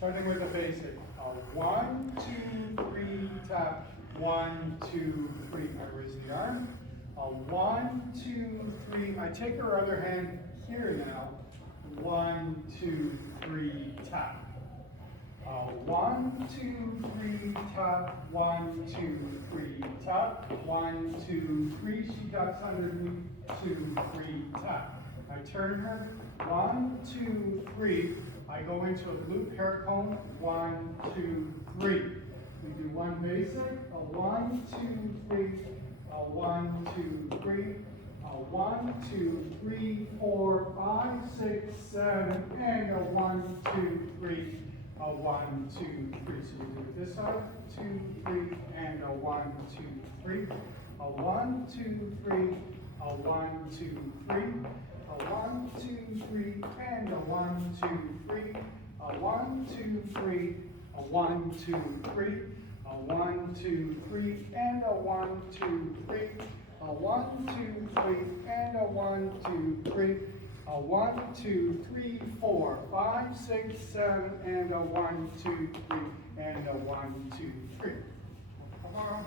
Starting with the basic. 1, 2, 3, tap. 1, 2, 3. I raise the arm. 1, 2, 3. I take her other hand here now. 1, 2, 3, tap. 1, 2, 3, tap. 1, 2, 3, tap. 1, 2, 3. She ducks underneath. 2, 3, tap. I turn her. 1, 2, 3. I go into a loop hair comb. 1, 2, 3. We do one basic. 1, 2, 3. 1, 2, 3. 1, 2, 3, 4, 5, 6, 7, and 1, 2, 3. 1, 2, 3. So we do it this side. 2, 3, and 1, 2, 3. 1, 2, 3. 1, 2, 3. 1, 2, 3, and 1, 2, 3. 1, 2, 3. 1, 2, 3. 1, 2, 3, and 1, 2, 3. 1, 2, 3, and 1, 2, 3. 1, 2, 3, 4, 5, 6, 7, and 1, 2, 3, and 1, 2, 3. Come on.